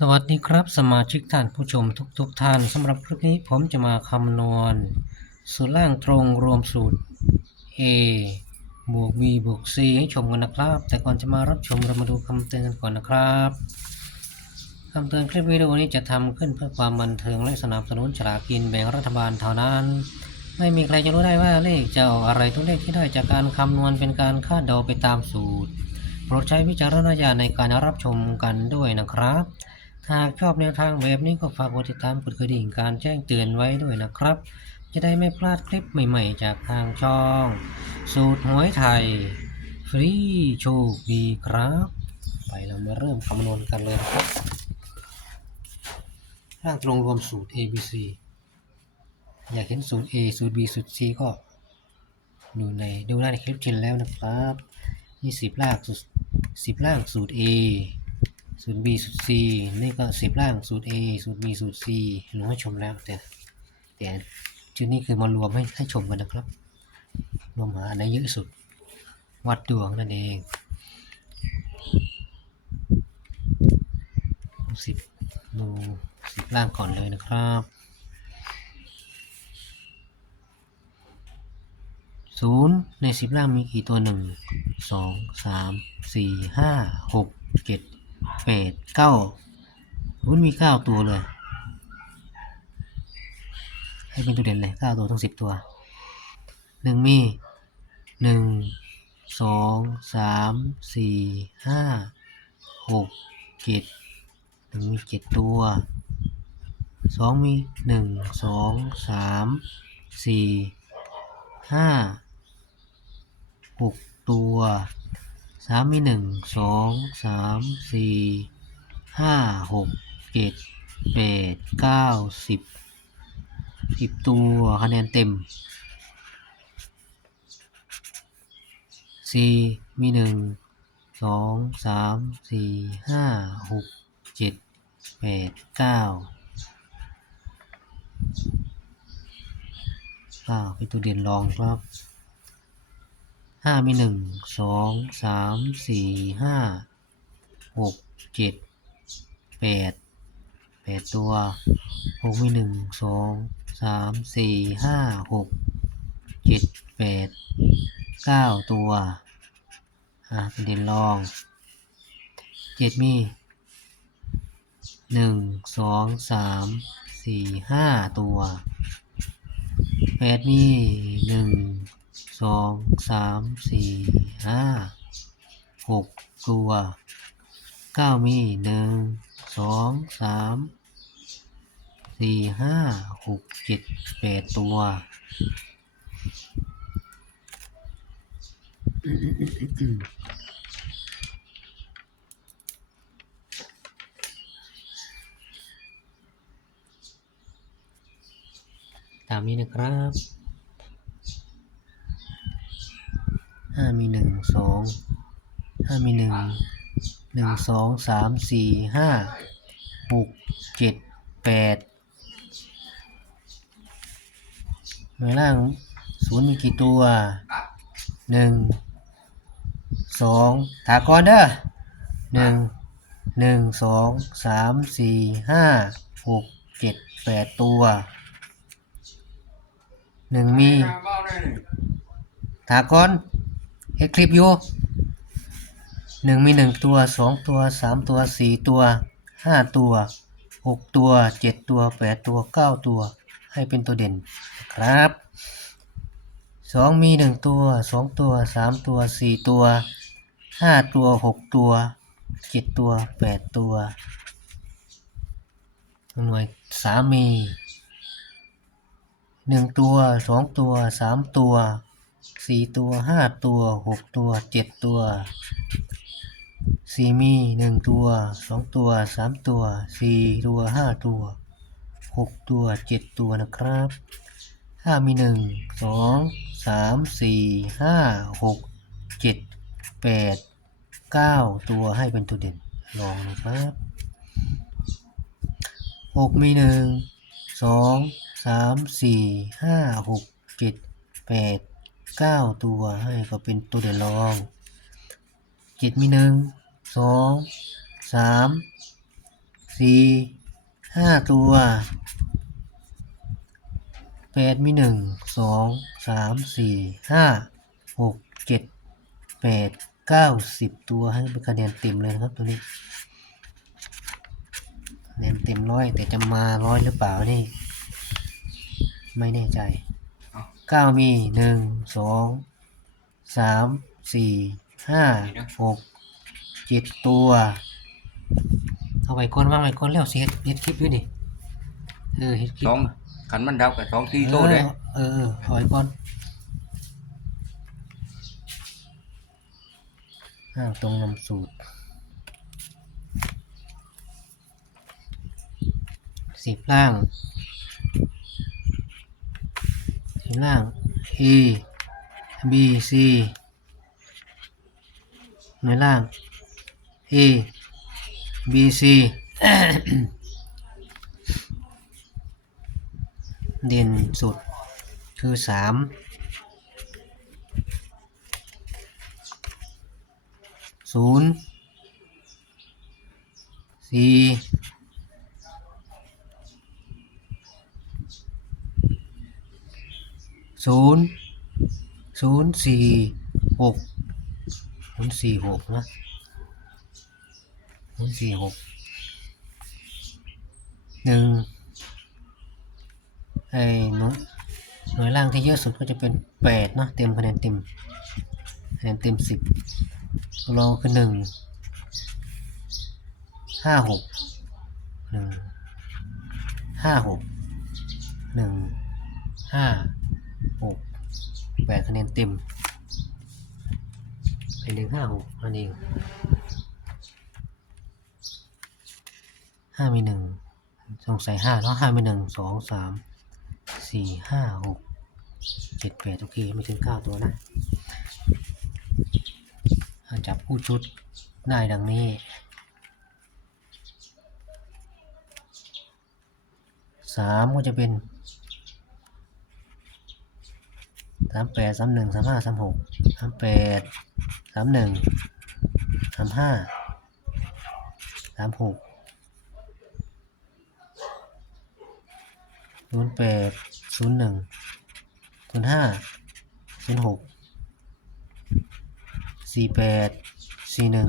สวัสดีครับสมาชิกท่านผู้ชมทุกๆทท่านสำหรับคลิปนี้ผมจะมาคำนวณ สูตรล่างตรงรวมสูตร A บวก B บวก C ให้ชมกันนะครับ แต่ก่อนจะมารับชมเรามาดูคำเตือนกันก่อนนะครับคำเตือนคลิปวิดีโอนี้จะทำขึ้นเพื่อความบันเทิงและสนับสนุนฉลากกินแบ่งรัฐบาลเท่านั้น ไม่มีใครจะรู้ได้ว่าเลขจะออกอะไรตัวเลขที่ได้จากการคำนวณเป็นการคาดเดาไปตามสูตรโปรดใช้วิจารณญาณในการรับชมกันด้วยนะครับ หากชอบแนวทางแบบนี้ก็ฝากกดติดตามกดกระดิ่งการแจ้งเตือนไว้ด้วยนะครับ จะได้ไม่พลาดคลิปใหม่ๆ จากทางช่อง สูตรหวยไทย ฟรีโชคดีครับ ไปเรามาเริ่มคำนวณกันเลยครับร่างตรงรวมสูตร A B C อยากเห็นสูตร A สูตร B สูตร C ก็ดูในดูได้ในคลิปที่แล้วนะครับนี่สิบล่างสูตรสิบล่างสูตร A สูตร B สูตร C นี่ก็สิบล่างสูตร A สูตร B สูตร C ลงให้ชมแล้วแต่แต่ชุดนี้คือมารวมให้ให้ชมกันนะครับ รวมหาอันไหนเยอะสุด วัดดวงนั่นเองสิบดูสิบล่างก่อนเลยนะครับศูนย์ในสิบล่างมีกี่ตัวหนึ่งสองสามสี่ห้าหกเจ็ด แปดเก้าวุ้นมีเก้าตัวเลย ให้เป็นตัวเด่นเลยเก้าตัวทั้งสิบตัวหนึ่งมีหนึ่งสองสามสี่ห้าหกเจ็ดหนึ่งมีเจ็ดตัวสองมีหนึ่งสองสามสี่ห้าหกตัว สามมีหนึ่งสองสามสี่ห้าหกเจ็ดแปดเก้าสิบสิบตัวคะแนนเต็มสี่มีหนึ่งสองสามสี่ห้าหกเจ็ดแปดเก้าเก้าเป็นตัวเด่นรองครับ ห้ามีหนึ่งสองสามสี่ห้าหกเจ็ดแปดแปดตัวหกมีหนึ่งสองสามสี่ห้าหกเจ็ดแปดเก้าตัวอะเป็นเด่นรองเจ็ดมีหนึ่งสองสามสี่ห้าตัวแปดมีหนึ่ง สองสามสี่ห้าหกตัวเก้ามีหนึ่งสองสามสี่ห้าหกเจ็ดแปดตัวตามนี้นะครับ ห้ามีหนึ่งสองห้ามีหนึ่งหนึ่งสองสามสี่ห้าหกเจ็ดแปดหน่วยล่างศูนย์มีกี่ตัวหนึ่งสองถากรเด้อหนึ่งหนึ่งสองสามสี่ห้าหกเจ็ดแปดตัวหนึ่งมีถากร เฮ็ดคลิปอยู่หนึ่งมีหนึ่งตัวสองตัวสามตัวสี่ตัวห้าตัวหกตัวเจ็ดตัวแปดตัวเก้าตัว ให้เป็นตัวเด่นครับสองมีหนึ่งตัวสองตัวสามตัวสี่ตัวห้าตัวหกตัวเจ็ดตัวแปดตัว หน่วยสามมีหนึ่งตัวสองตัวสามตัว สี่ตัวห้าตัวหกตัวเจ็ดตัวสี่มีหนึ่งตัวสองตัวสามตัวสี่ตัวห้าตัวหกตัวเจ็ดตัวนะครับห้ามีหนึ่งสองสามสี่ห้าหกเจ็ดแปดเก้าตัวให้เป็นตัวเด่นลองนะครับหกมีหนึ่งสองสามสี่ห้าหกเจ็ดแปด เก้าตัวให้ก็เป็นตัวเด่นรองเจ็ดมีหนึ่งสองสามสี่ห้าตัวแปดมีหนึ่งสองสามสี่ห้าหกเจ็ดแปดเก้าสิบตัวให้เป็นคะแนนเต็มเลยนะครับตัวนี้คะแนนเต็มร้อยแต่จะมาร้อยหรือเปล่านี่ ไม่แน่ใจ ก้ามีหนึ่งสองสามสี่ห้าหกเจ็ดตัว เอาไว้ก่อนว่างไว้ก่อนแล้วเสียเฮ็ดคลิปด้วยนี่เออเฮ็ดคลิปสองขันมันดับกับสองที่โตเลยเออเออเอาไว้ก่อนอ้าวตรงนำสูตรสิบล่าง สิบล่าง A B C ในล่าง A B C เด่นสุดคือสามศูนย์สี่ ศูนย์ศูนย์สี่หกศูนย์สี่หกนะศูนย์สี่หกหนึ่งไอ้หน่วยหน่วยล่างที่เยอะสุดก็จะเป็นแปดเนาะเต็มคะแนนเต็มคะแนนเต็มสิบรองคือหนึ่งห้าหกหนึ่งห้าหกหนึ่งห้า หกแปดคะแนนเต็มเป็นหนึ่งห้าหกนั่นเองห้ามีหนึ่งสงสัยห้าเนาะห้ามีหนึ่งสองสามสี่ห้าหกเจ็ดแปดโอเคไม่ถึงเก้าตัวนะจับคู่ชุดได้ดังนี้สามก็จะเป็น สามแปดสามหนึ่งสามห้าสามหกสามแปดสามหนึ่งสามห้าสามหกศูนย์แปดศูนย์หนึ่งศูนย์ห้าศูนย์หกสี่แปดสี่หนึ่ง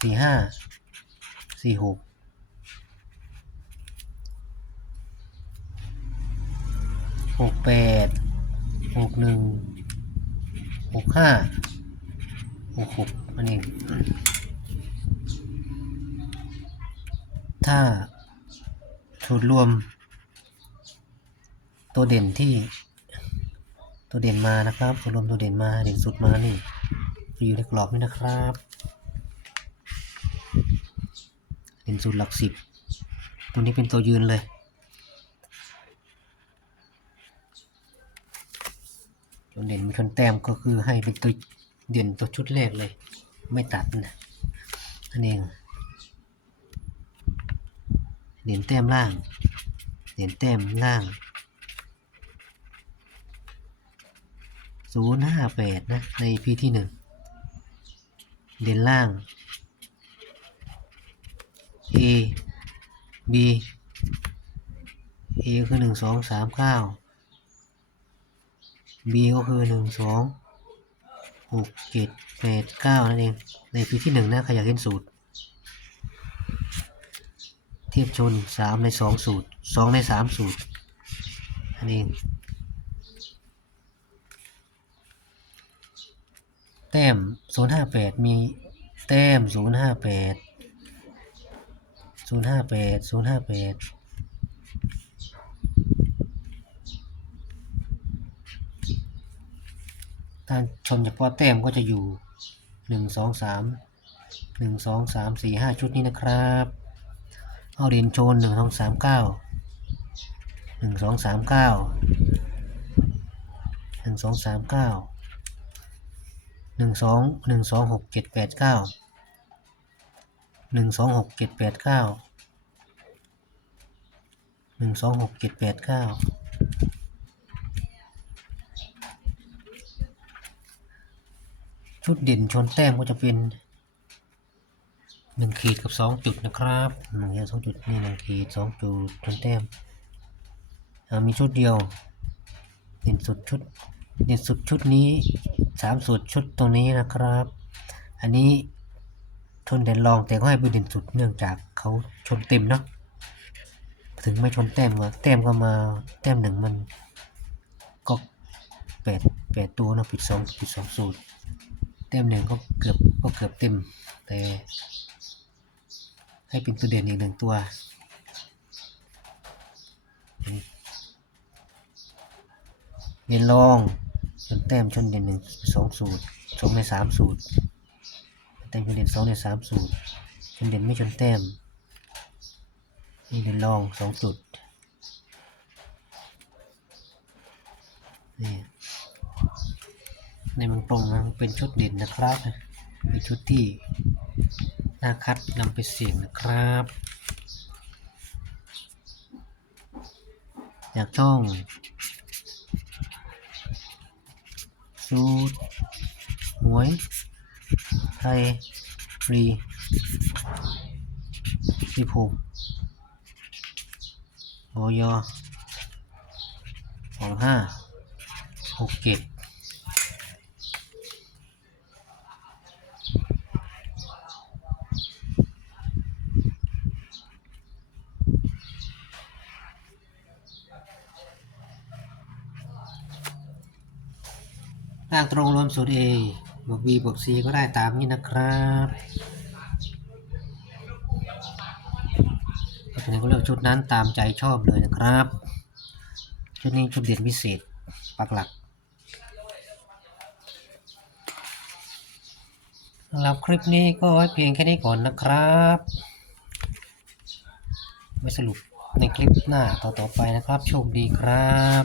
สี่ห้าสี่หก หกแปดหกหนึ่งหกห้าหกหกนั่นเองถ้าสูตรรวม ตัวเด่นที่ตัวเด่นมานะครับสูตรรวมตัวเด่นมาเด่นสุดมานี่อยู่ในกรอบนี้นะครับเด่นสุดหลักสิบตัวนี้เป็นตัวยืนเลย ตัวเด่นมีคนแต้มก็คือให้เป็นตัวเด่นตัวชุดแรกเลย ไม่ตัดนะนั่นเองเหรียญแต้มล่างเหรียญแต้มล่างศูนย์ห้าแปดนะ ในพีที่หนึ่งเหรียญล่าง A B A คือหนึ่งสองสามเก้า B ก็คือหนึ่งสองหกเจ็ดแปดเก้านั่นเอง ในพีที่หนึ่งนะใครอยากเห็นสูตร เทียบชนสามในสองสูตรสองในสามสูตรอันเอง แต้มศูนย์ห้าแปดมีแต้มศูนย์ห้าแปดศูนย์ห้าแปดศูนย์ห้าแปด ถ้าชนเฉพาะแต้มก็จะอยู่หนึ่งสองสามหนึ่งสองสามสี่ห้าชุดนี้นะครับ เอาเหรียญโชนหนึ่งสองสามเก้าหนึ่งสองสามเก้าหนึ่งสองสามเก้าหนึ่งสองหนึ่งสองหกเจ็ดแปดเก้าหนึ่งสองหกเจ็ดแปดเก้าหนึ่งสองหกเจ็ดแปดเก้า ชุดเด่นชนแต้มก็จะเป็นหนึ่งขีดกับสองจุดนะครับหนึ่งขีดสองจุดนี่หนึ่งขีดสองจุดชนแต้มมีชุดเดียวเด่นสุดชุดเด่นสุดชุดนี้สามสุดชุดตรงนี้นะครับ อันนี้ชนเด่นรองแต่ก็ให้เป็นเด่นสุดเนื่องจากเขาชนเต็มเนาะถึงไม่ชนแต้มก็แต้มก็มาแต้มหนึ่งมันก็แปดแปดตัวเนอะผิดสองผิดสองสูตร ต้มหนึ่งก็เกือบก็เกือบเต็ม แต่ให้เป็นตัวเด่นอีกหนึ่งตัวเด่นรองชนแต้มชนเด่นหนึ่งสองสูตรสองในสามสูตรแต้มชนเด่นสองในสามสูตรชนเด่นไม่ชนแต้มนี่เด่นรองสองจุดนี่ ในมืองตรงนเป็นชุดเด่นนะครับเป็นชุดที่น่าคัดนำไปเสี่ยงนะครับ อยากช่องสูตรหวยไทยฟรีสิบหกโอยสองห้าหกเจ็ด ล่างตรงรวมสูตร A บวก B บวก C ก็ได้ตามนี้นะครับเพราะฉะนั้นก็เลือกชุดนั้นตามใจชอบเลยนะครับ ชุดนี้ชุดเด่นพิเศษปักหลักสำหรับคลิปนี้ก็ไว้เพียงแค่นี้ก่อนนะครับไว้สรุปในคลิปหน้าต่อๆไปนะครับ โชคดีครับ